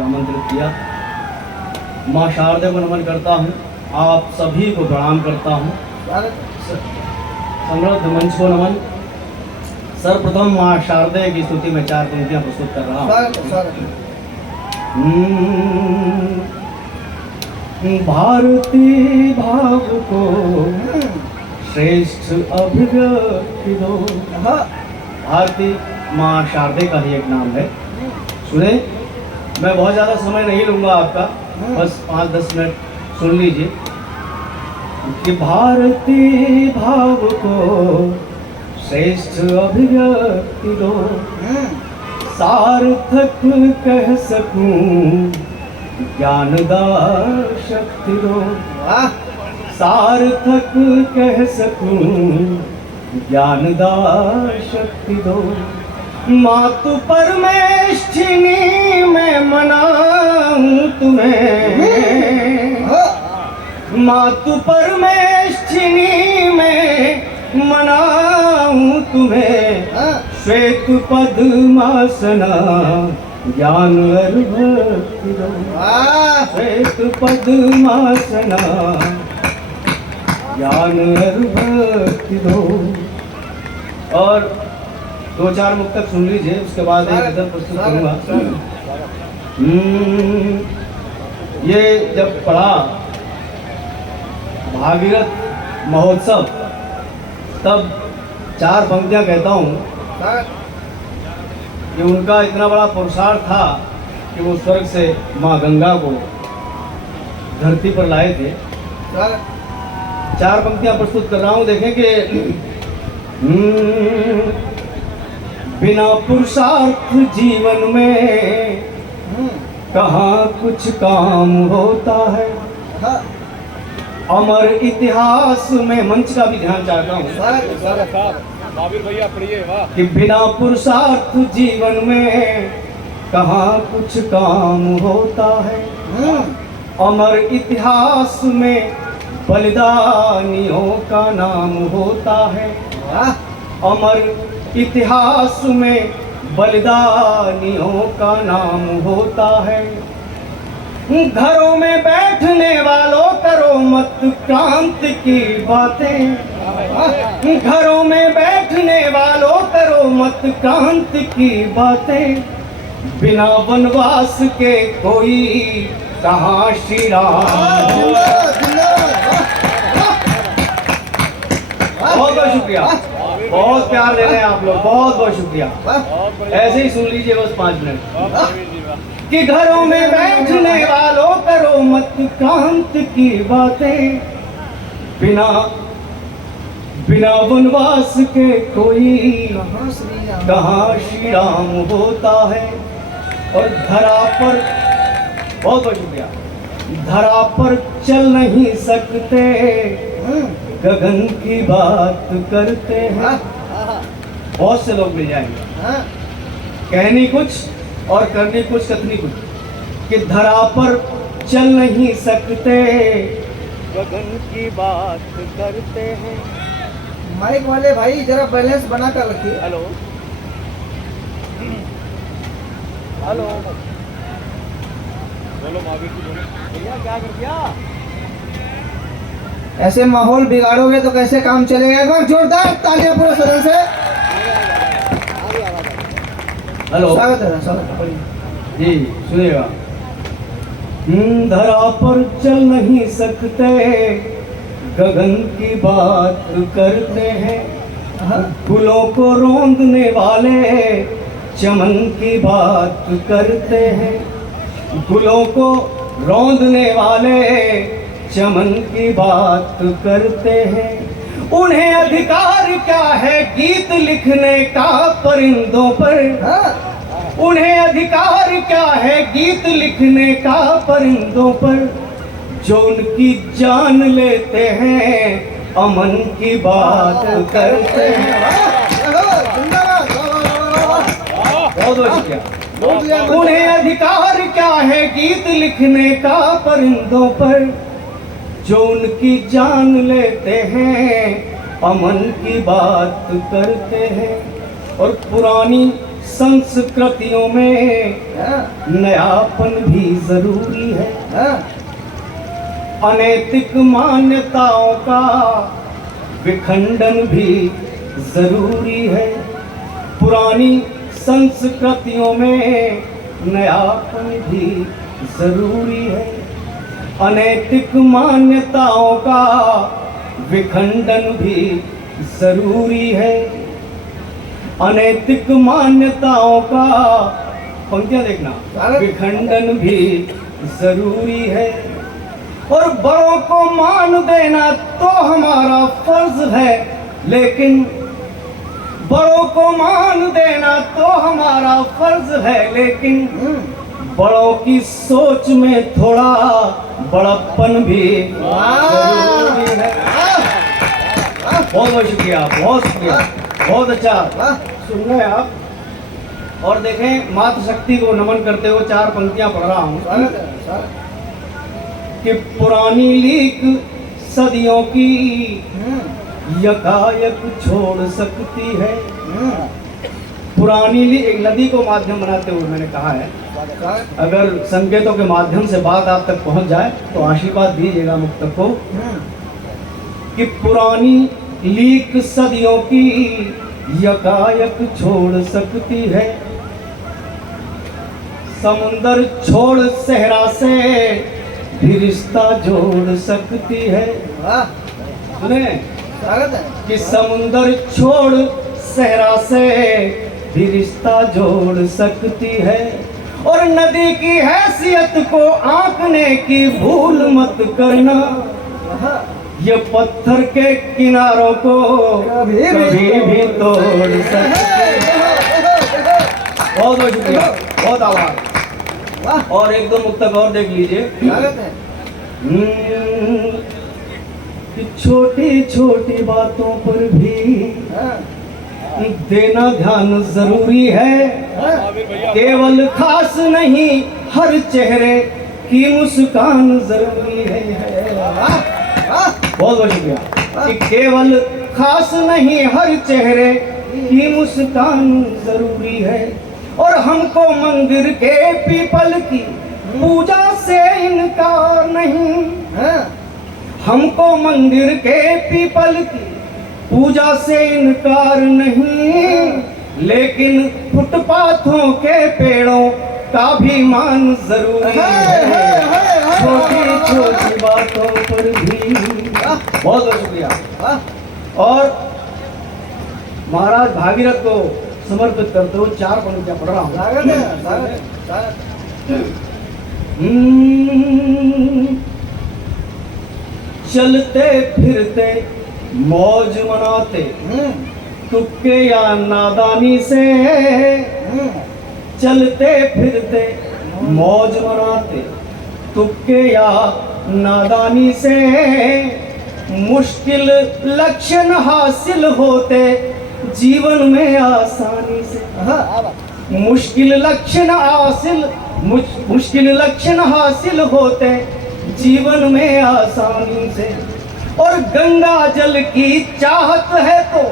आमंत्रित किया। माँ शारदा को नमन करता हूँ, आप सभी को प्रणाम करता हूँ। समृद्ध मंच को नमन। सर्वप्रथम माँ शारदा की स्तुति में 4 पंक्तियाँ प्रस्तुत कर रहा हूँ। भारती भाव को श्रेष्ठ अभिव्यक्ति दो। भारती माँ शारदा का ही एक नाम है। सुने, मैं बहुत ज़्यादा समय नहीं लूँगा आपका, बस 5-10 मिनट सुन लीजिए कि भारती भाव को श्रेष्ठ अभिव्यक्ति दो, सार्थक कह सकूं ज्ञानदान शक्ति दो, सार्थक कह सकूं ज्ञानदान शक्ति दो। मातु परमेष्ठिनी मैं मनाऊं तुम्हें, मातु परमेष्ठिनी मैं मनाऊं तुम्हें, श्वेत पद्मासना ज्ञान और भक्ति दो, श्वेत पद्मासना ज्ञान और भक्ति दो। और 2-4 मुक्तक सुन लीजिए, उसके बाद एक गजल प्रस्तुत करूंगा। ये जब पढ़ा भागीरथ महोत्सव, तब 4 पंक्तियां कहता हूँ कि उनका इतना बड़ा पुरुषार्थ था कि वो स्वर्ग से माँ गंगा को धरती पर लाए थे। 4 पंक्तियां प्रस्तुत कर रहा हूँ, देखें कि बिना पुरुषार्थ जीवन में कहाँ कुछ काम होता है। अमर इतिहास में, मंच का भी ध्यान चाहता हूँ कि बिना पुरुषार्थ जीवन में कहाँ कुछ काम होता है। अमर इतिहास में बलिदानियों का नाम होता है। अमर इतिहास में बलिदानियों का नाम होता है। घरों में बैठने वालों करो मत क्रांति की बातें, घरों में बैठने वालों करो मत क्रांति की बातें। बिना वनवास के कोई कहाँ श्री राम। बहुत बहुत शुक्रिया, बहुत प्यार ले रहे हैं आप लोग, बहुत बहुत शुक्रिया। ऐसे ही सुन लीजिए बस 5 मिनट कि घरों में बैठने वालों करो मत क्रांति की बातें। बिना वनवास के कोई कहाँ श्री राम होता है। और धरा पर, बहुत बहुत शुक्रिया, धरा पर चल नहीं सकते गगन की बात करते हैं। बहुत से लोग मिल जाएंगे, कहनी कुछ और करनी कुछ, कथनी कुछ, कि धरा पर चल नहीं सकते गगन की बात करते हैं। माइक वाले भाई जरा बैलेंस बना कर रखिए। हेलो हेलो, बोलो महावीर जी, बोलो भैया, क्या कर दिया? ऐसे माहौल बिगाड़ोगे तो कैसे काम चलेगा? एक बार जोरदार तालियां पूरे सदन से। हेलो, स्वागत है, स्वागत है जी, सुनिएगा। धरा पर चल नहीं सकते गगन की बात करते हैं। फूलों को रौंदने वाले चमन की बात करते हैं। फूलों को रौंदने वाले चमन की बात करते हैं। उन्हें अधिकार क्या है गीत लिखने का परिंदों पर। उन्हें अधिकार क्या है गीत लिखने का परिंदों पर। जो उनकी जान लेते हैं अमन की बात करते हैं। बहुत शुक्रिया। उन्हें अधिकार क्या है गीत लिखने का परिंदों पर। जो उनकी जान लेते हैं अमन की बात करते हैं। और पुरानी संस्कृतियों में हाँ, नयापन भी जरूरी है। हाँ, अनैतिक मान्यताओं का विखंडन भी जरूरी है। पुरानी संस्कृतियों में नयापन भी जरूरी है। अनैतिक मान्यताओं का विखंडन भी जरूरी है। अनैतिक मान्यताओं का, पंक्तियां देखना, विखंडन भी जरूरी है। और बड़ों को मान देना तो हमारा फर्ज है, लेकिन बड़ों को मान देना तो हमारा फर्ज है, लेकिन बड़ों की सोच में थोड़ा बड़प्पन भी जरूरी है। बहुत बहुत शुक्रिया, बहुत शुक्रिया, बहुत अच्छा। वाह, सुन रहे हैं आप। और देखें, मातृशक्ति को नमन करते हुए 4 पंक्तियां पढ़ रहा हूँ स्वागत है, स्वागत। कि पुरानी लीक सदियों की यकायक छोड़ सकती है। पुरानी लीक, एक नदी को माध्यम बनाते हुए मैंने कहा है, स्वागत। अगर संकेतों के माध्यम से बात आप तक पहुंच जाए तो आशीर्वाद दीजिएगा मुक्तक को कि पुरानी लीक सदियों की यकायक छोड़ सकती है। समुंदर छोड़ सहरा से भी रिश्ता जोड़ सकती है। वाह, सुने स्वागत है। कि समुंदर छोड़ सहरा से भी रिश्ता जोड़ सकती है। और नदी की हैसियत को आंकने की भूल मत करना। हाँ, ये पत्थर के किनारों को कभी भी तोड़ सकते हैं। बहुत बहुत शुक्रिया, बहुत आभार। वाह, और एक दो मुक्तक और देख लीजिए। स्वागत है। कि छोटी छोटी बातों पर भी हाँ, देना ध्यान जरूरी है। हाँ, केवल खास नहीं, हर चेहरे की मुस्कान जरूरी है। वाह, वाह, बहुत बहुत शुक्रिया। कि केवल खास नहीं, हर चेहरे की मुस्कान जरूरी है। और हमको मंदिर के पीपल की पूजा से इनकार नहीं। हाँ, हमको मंदिर के पीपल की पूजा से इनकार नहीं, लेकिन फुटपाथों के पेड़ों का भी मान जरूरी है। छोटी छोटी बातों पर भी। बहुत बहुत शुक्रिया। वाह, और महाराज भागीरथ को समर्पित करते हुए 4 पंक्तियां पढ़ रहा हूँ। स्वागत है, स्वागत है, स्वागत। चलते फिरते मौज मनाते, तुक्के या नादानी से। चलते फिरते मौज मनाते, तुक्के या नादानी से। मुश्किल लक्ष्य न हासिल होते जीवन में आसानी से। हाँ, मुश्किल लक्ष्य न हासिल होते जीवन में आसानी से। और गंगा जल की चाहत है तो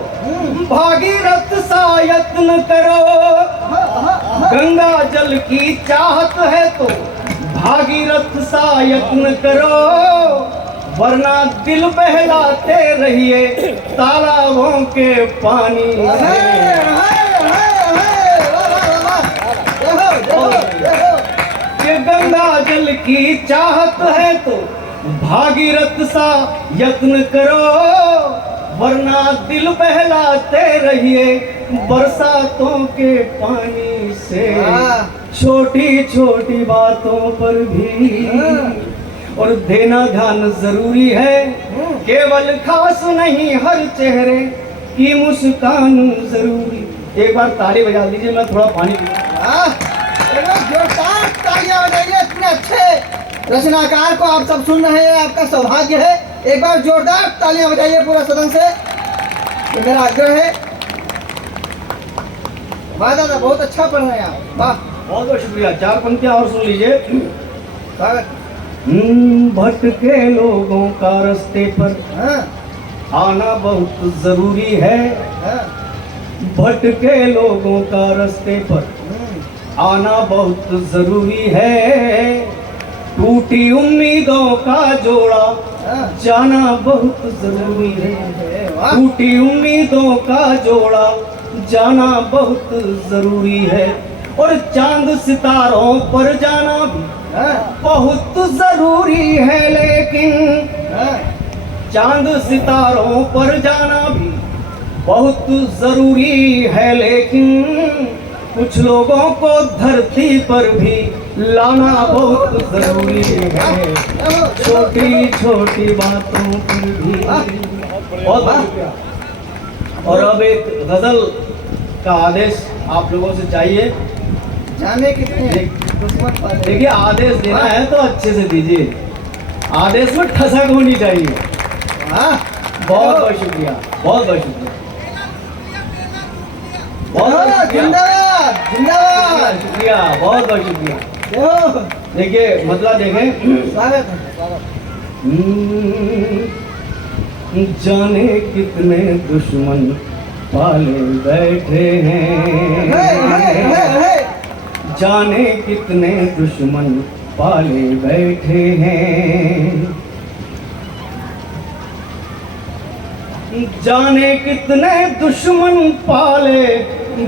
भागीरथ सा यत्न करो। गंगा जल की चाहत है तो भागीरथ सा यत्न करो, वरना दिल बहलाते रहिए तालाबों के पानी से। कि गंगा जल की चाहत है तो भागीरथ सा यत्न करो, वरना दिल बहलाते रहिए बरसातों के पानी से। छोटी छोटी बातों पर भी और देना ध्यान जरूरी है। केवल खास नहीं, हर चेहरे की मुस्कान जरूरी। एक बार ताली बजा दीजिए, मैं थोड़ा पानी जोरदार तालियां बजाइए। इतने अच्छे रचनाकार को आप सब सुन रहे हैं, आपका सौभाग्य है। एक बार जोरदार तालियां बजाइए पूरा सदन से, ये मेरा आग्रह है। वाह दादा, बहुत अच्छा पढ़ रहे हैं आप, वाह। बहुत बहुत शुक्रिया। 4 पंक्तियां और सुन लीजिए। स्वागत। भटके लोगों का रास्ते पर हाँ, आना बहुत जरूरी है। हाँ, भटके लोगों का रास्ते पर आना बहुत जरूरी है, टूटी उम्मीदों का जोड़ा जाना बहुत जरूरी है, टूटी उम्मीदों का जोड़ा जाना बहुत जरूरी है, और चांद सितारों पर जाना भी बहुत जरूरी है, लेकिन चांद सितारों पर जाना भी बहुत जरूरी है, लेकिन कुछ लोगों को धरती पर भी लाना बहुत जरूरी है, छोटी छोटी बातों पर भी। और अब एक गजल का आदेश आप लोगों से चाहिए। जाने कितने दुश्मन पाले। देखिए, आदेश देना है तो अच्छे से दीजिए, आदेश में ठसक होनी चाहिए। बहुत बहुत शुक्रिया, बहुत बहुत शुक्रिया, बहुत बहुत शुक्रिया, जिंदाबाद जिंदाबाद। शुक्रिया, बहुत बहुत शुक्रिया। देखिए मतलब देखें, स्वागत है, स्वागत। जाने कितने दुश्मन पाले बैठे हैं, जाने कितने दुश्मन पाले बैठे हैं, जाने कितने दुश्मन पाले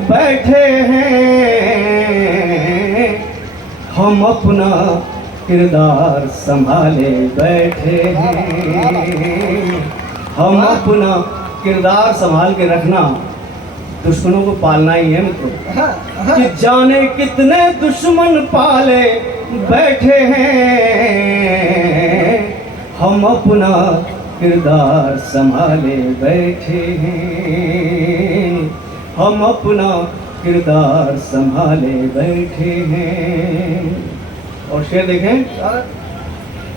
बैठे हैं, हम अपना किरदार संभाले बैठे हैं, हम अपना किरदार संभाल के रखना, दुश्मनों को पालना ही है मित्रों। कि जाने कितने दुश्मन पाले बैठे हैं, हम अपना किरदार संभाले बैठे हैं, हम अपना किरदार संभाले बैठे हैं। और शेर देखें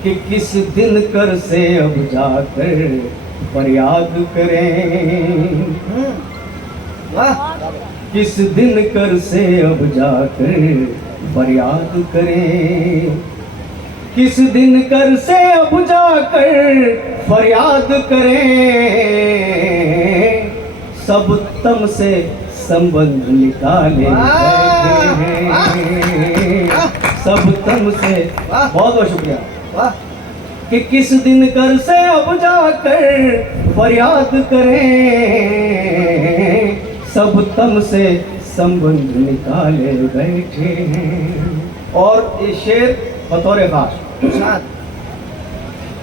कि किस दिन कर से अब जाकर फरियाद करें, किस दिन कर से अब जाकर फरियाद करें, किस दिन कर से अब जाकर फरियाद करें, सब तम से संबंध निकाले बैठे हैं, सब तम से। बहुत बहुत शुक्रिया। कि किस दिन कर से अब जाकर फरियाद करें, सब तम से संबंध निकाले बैठे हैं। और ये शेर बतौर खास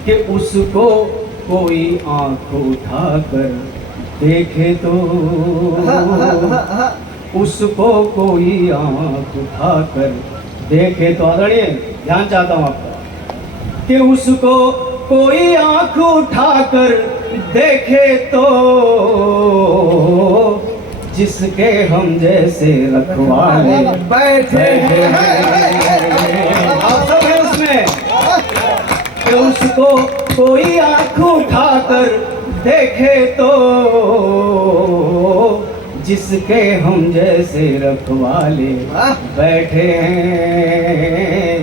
कि उसको कोई आंख उठाकर देखे तो, उसको कोई आंख उठाकर देखे तो, आदरणीय ध्यान चाहता हूँ आपका, कि उसको कोई आंख उठाकर देखे तो, जिसके हम जैसे रखवाले बैठे हैं। आप सब हैं उसमें, कि उसको कोई आंख उठाकर देखे तो, जिसके हम जैसे रखवाले बैठे हैं,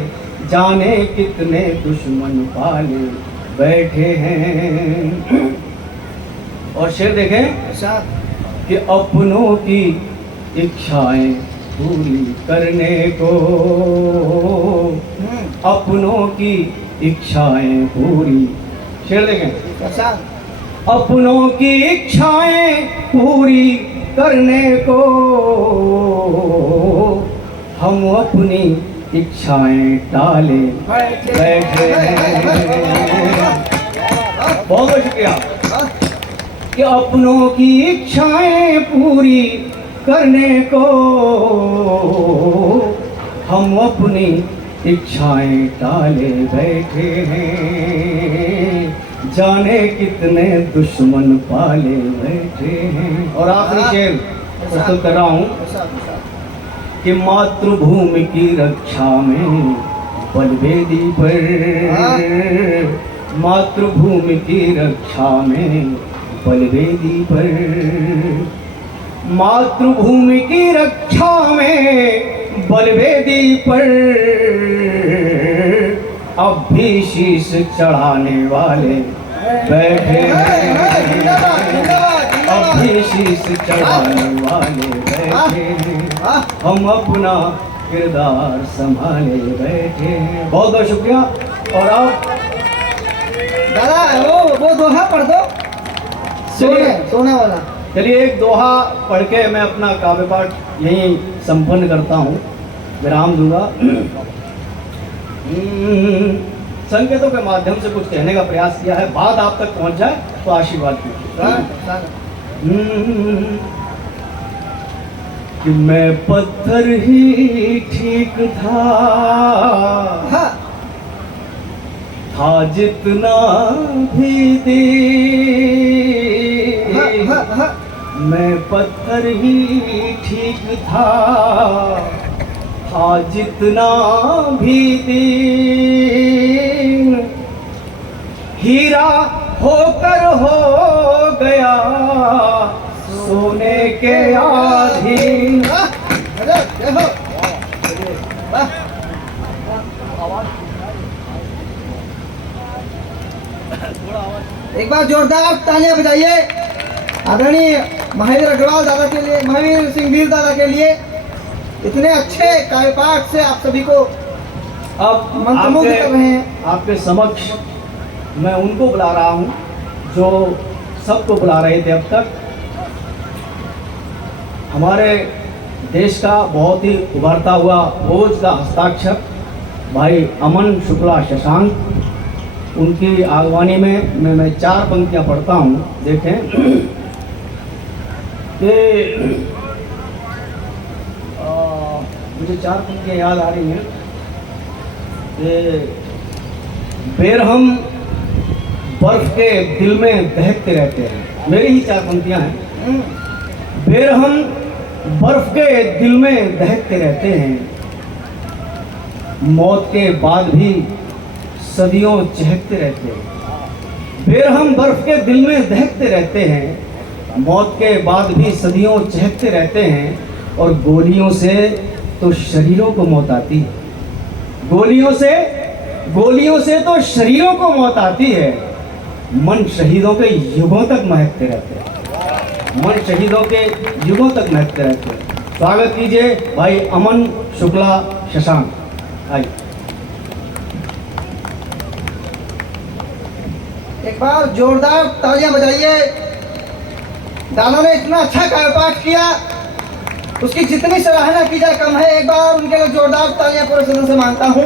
जाने कितने दुश्मन पाले बैठे हैं। और शेर देखें कि अपनों की इच्छाएं पूरी करने को, अपनों की इच्छाएं पूरी, शेर देखें, अपनों की इच्छाएं पूरी करने को, हम अपनी इच्छाएं टाले बैठे हैं। बहुत बहुत शुक्रिया। कि अपनों की इच्छाएं पूरी करने को, हम अपनी इच्छाएं टाले बैठे हैं, जाने कितने दुश्मन पाले बैठे हैं। और आखिरी शेर प्रस्तुत कर रहा हूँ कि मातृभूमि की रक्षा में बलवेदी पर, मातृभूमि की रक्षा में बलवेदी पर, मातृभूमि की रक्षा में बलवेदी पर, अब भी शीश चढ़ाने वाले बैठे हैं, अब ही शीश चढ़ाने वाले बैठे हैं, वाह हम अपना किरदार संभाले बैठे हैं। बहुत बहुत शुक्रिया। और अब दादा वो दोहा पढ़ दो, सोने वाला। चलिए एक दोहा पढ़ के मैं अपना काव्य पाठ यहीं संपन्न करता हूँ, विराम दूंगा। संकेतों के माध्यम से कुछ कहने का प्रयास किया है, बात आप तक पहुँच जाए तो आशीर्वाद कीजिए। कि मैं पत्थर ही ठीक था जितना भी दे, मैं पत्थर ही ठीक था जितना भी दे, हीरा होकर हो गया सोने के अधीन। अरे देखो एक बार जोरदार तालियां बजाइए आदरणीय महावीर अग्रवाल दादा के लिए, महावीर सिंह वीर दादा के लिए। इतने अच्छे काव्य पाठ से आप सभी को अब मंत्रमुग्ध कर रहे हैं। आपके समक्ष मैं उनको बुला रहा हूं जो सबको बुला रहे थे अब तक। हमारे देश का बहुत ही उभरता हुआ भोज का हस्ताक्षर भाई अमन शुक्ला शशांक, उनकी आगवानी में मैं 4 पंक्तियां पढ़ता हूं। देखें कि मुझे 4 पंक्तियां याद आ रही हैं कि बेरहम बर्फ के दिल में दहकते रहते हैं। मेरी ही 4 पंक्तियां हैं। बेरहम बर्फ के दिल में दहकते रहते हैं, मौत के बाद भी सदियों चहकते रहते हैं। बेरहम बर्फ के दिल में दहकते रहते हैं, मौत के बाद भी सदियों चहकते रहते हैं। और गोलियों से तो शरीरों को मौत आती है, गोलियों से तो शरीरों को मौत आती है। मन शहीदों के युगों तक महकते रहते हैं, मन शहीदों के युगों तक महकते रहते हैं। स्वागत कीजिए भाई अमन शुक्ला शशांक। आइए एक बार जोरदार तालियां बजाइए। दादा ने इतना अच्छा काव्य पाठ किया, उसकी जितनी सराहना की जाए कम है। एक बार उनके लिए जोरदार तालियां पूरे सदन से मांगता हूं।